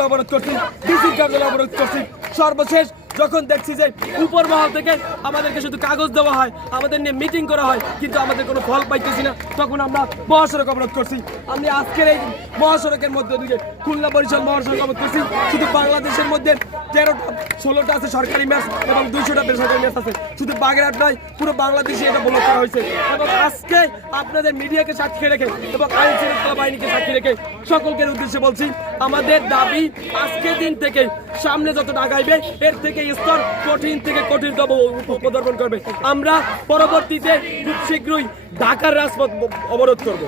কার্যালয় অবরোধ করছি ডিসির কার্যালয় অবরোধ করছি। সর্বশেষ যখন দেখছি যে উপর মহল থেকে আমাদেরকে শুধু কাগজ দেওয়া হয়, আমাদের নিয়ে মিটিং করা হয়, কিন্তু আমাদের কোনো ফল পাইতেছি না, তখন আমরা মহাসড়ক অবরোধ করছি। আমি আজকের এই মহাসড়কের মধ্যে দিয়ে খুলনা বরিশাল মহাসড়ক অবরোধ করছি। শুধু বাংলাদেশের মধ্যে তেরোটা, ষোলোটা আছে সরকারি ম্যাচ এবং দুইশোটা বেসরকারি ম্যাচ আছে। শুধু বাগেরহাট নয়, পুরো বাংলাদেশে এটা ব্লক করা হয়েছে। এবং আজকে আপনাদের মিডিয়াকে সাক্ষী রেখে এবং আইন শৃঙ্খলা বাহিনীকে সাক্ষী রেখে সকলকে উদ্দেশ্যে বলছি, আমাদের দাবি আজকের দিন থেকে সামনে যত আগাইবে এর থেকে স্তর কঠিন থেকে কঠিনতম উপদর্পণ করবে। আমরা পরবর্তীতে খুব শীঘ্রই ঢাকার রাজপথ অবরোধ করব।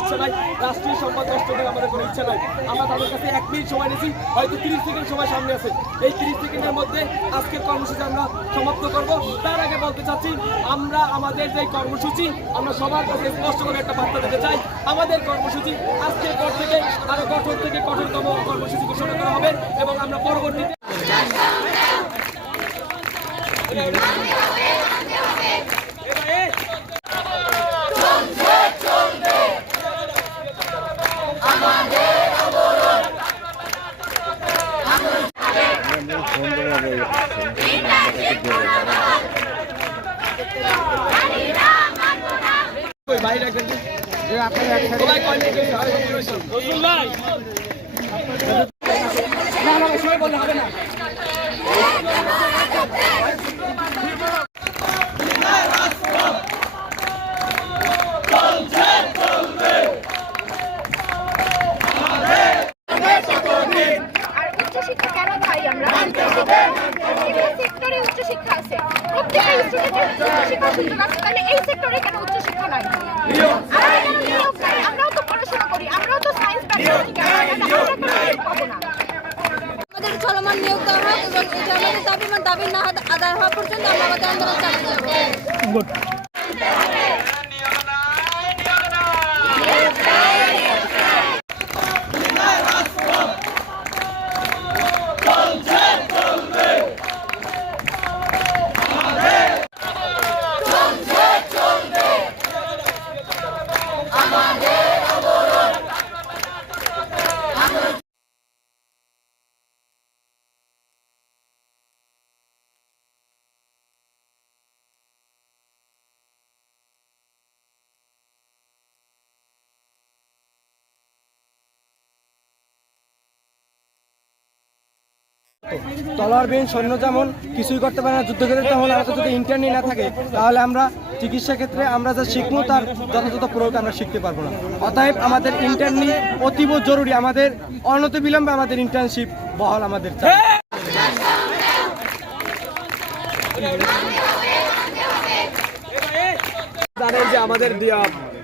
ইচ্ছা নাই। রাষ্ট্রীয় আমাদের কোনো ইচ্ছা নাই। আমরা কাছে সময় হয়তো তিরিশ সময় সামনে আছে। এই তিরিশ মধ্যে আজকের কর্মসূচি আমরা সমাপ্ত করব। তার আগে বলতে চাচ্ছি, আমরা আমাদের যে কর্মসূচি, আমরা সবার কাছে একটা দিতে চাই। আমাদের কর্মসূচি আজকের পর থেকে আরও কঠোর থেকে কঠোরতম কর্মসূচি ঘোষণা করা হবে এবং আমরা পরবর্তীতে ওই বাইরে রাখবেন তো। সবাই কয় মিনিট হয়েছে? আরে কত হয়েছে? না, না, না, সবাই বললে হবে না। আর উচ্চশিক্ষা কেন চাই আমরা বিভিন্ন সেক্টরে উচ্চশিক্ষা আছে। প্রত্যেকটা স্টুডেন্টের উচ্চশিক্ষার সুযোগ আছে তাহলে এই সেক্টরে কেন উচ্চশিক্ষা নাই? আমরা কেন নিয়োগ চাই? আমরাও তো পড়াশোনা করি আমরাও তো সায়েন্স ব্যাকগ্রাউন্ড থেকে আমরা কেন আমরা কোনো নিয়োগ পাবো না। আমাদের চলমান নিয়োগ দেওয়া হোক এবং এটা আমাদের দাবি দাবি না আদায় হওয়া পর্যন্ত আমরা আমাদের আন্দোলন চালিয়ে যাব। তলোয়ারবিহীন সৈন্য যেমন কিছুই করতে পারে না, যুদ্ধ করে তেমন আমাদের যদি ইন্টারনি না থাকে, তাহলে আমরা চিকিৎসা ক্ষেত্রে আমরা যা শিখব তার যথাযথ প্রয়োগ আমরা শিখতে পারব না অতএব আমাদের ইন্টারনি অতীব জরুরি, আমাদের অনত বিলম্বে আমাদের ইন্টার্নশিপ বহাল আমাদের চাই। জানেন যে আমাদের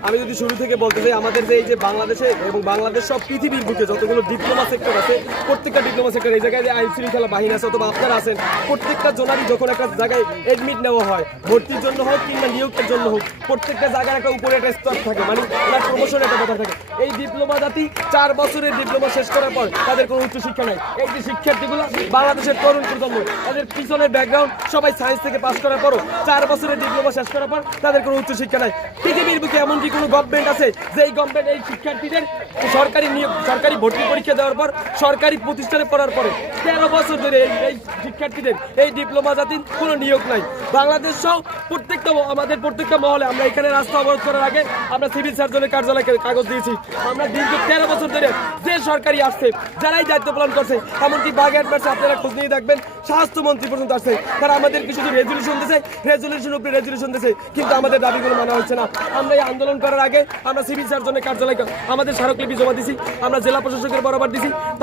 আমি যদি শুরু থেকে বলতে চাই, আমাদের যে এই যে বাংলাদেশে এবং বাংলাদেশ সব পৃথিবীর বুকে যতগুলো ডিপ্লোমা সেক্টর আছে, প্রত্যেকটা ডিপ্লোমা সেক্টর এই জায়গায় যে আইন শৃঙ্খলা বাহিনী আছে অথবা আপনারা আছেন, প্রত্যেকটা জনারই যখন একটা জায়গায় এডমিট নেওয়া হয়, ভর্তির জন্য হোক কিংবা নিয়োগের জন্য হোক, প্রত্যেকটা জায়গার একটা উপরে একটা স্তর থাকে মানে প্রমোশনের একটা কথা থাকে। এই ডিপ্লোমা জাতি চার বছরের ডিপ্লোমা শেষ করার পর তাদের কোনো উচ্চশিক্ষা নাই। এই যে শিক্ষার্থীগুলো বাংলাদেশের তরুণ প্রজন্ম, তাদের পিছনের ব্যাকগ্রাউন্ড সবাই সায়েন্স থেকে পাস করার পরও চার বছরের ডিপ্লোমা শেষ করার পর তাদের কোনো উচ্চশিক্ষা নাই। পৃথিবীর বুকে এমন কি কোনো গভর্নমেন্ট আছে যেই গভর্নমেন্ট এই শিক্ষার্থীদের সরকারি নিয়োগ, সরকারি ভর্তি পরীক্ষা দেওয়ার পর, সরকারি প্রতিষ্ঠানে পড়ার পরে তেরো বছর ধরে এই এই শিক্ষার্থীদের এই ডিপ্লোমা জাতির কোনো নিয়োগ নাই। বাংলাদেশ সহ প্রত্যেকটা আমাদের প্রত্যেকটা মহলে আমরা এখানে রাস্তা অবরোধ করার আগে আমরা সিভিল সার্জনের কার্যালয়ে কাগজ দিয়েছি। আমরা তেরো বছর ধরে যে আসছে, যারাই দায়িত্ব পালন করছে, এমনকি পাশে আপনারা খোঁজ নিয়ে দেখবেন, স্বাস্থ্যমন্ত্রী পর্যন্ত আসছে। তারা আমাদেরকে শুধু রেজলিউশন দিয়েছে রেজলিউশন উপরে রেজলিউশন দিয়েছে কিন্তু আমাদের দাবিগুলো মানা হচ্ছে না। আমরা এই আন্দোলন করার আগে আমরা সিভিল সার্জনের আমাদের স্মারকলিপি জমা আমরা জেলা প্রশাসকের বরাবর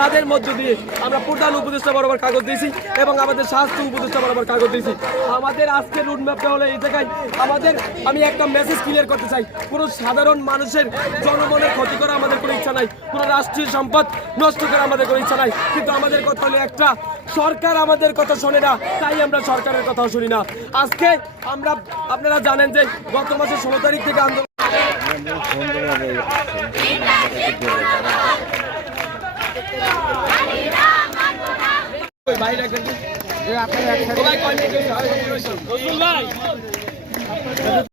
তাদের মধ্য দিয়ে আমরা প্রধান উপদেষ্টা বরাবর কাগজ দিয়েছি এবং আমাদের স্বাস্থ্য উপদেষ্টা বরাবর কাগজ দিয়েছি। আমাদের আজকের রুটম্যাপটা হলো এই জায়গায় আমাদের আমি একটা মেসেজ ক্লিয়ার করতে চাই। কোনো সাধারণ মানুষের জনমনের ক্ষতি করা আমাদের কোনো ইচ্ছা নাই। কোনো রাষ্ট্রীয় সম্পদ নষ্ট করা আমাদের কোনো ইচ্ছা নাই। কিন্তু আমাদের কথা হলো একটা সরকার আমাদের কথা শোনে না তাই আমরা সরকারের কথাও শুনি না। আজকে আমরা আপনারা জানেন যে গত মাসের ষোলো তারিখ থেকে আন্দোলন বাইরে। সবাই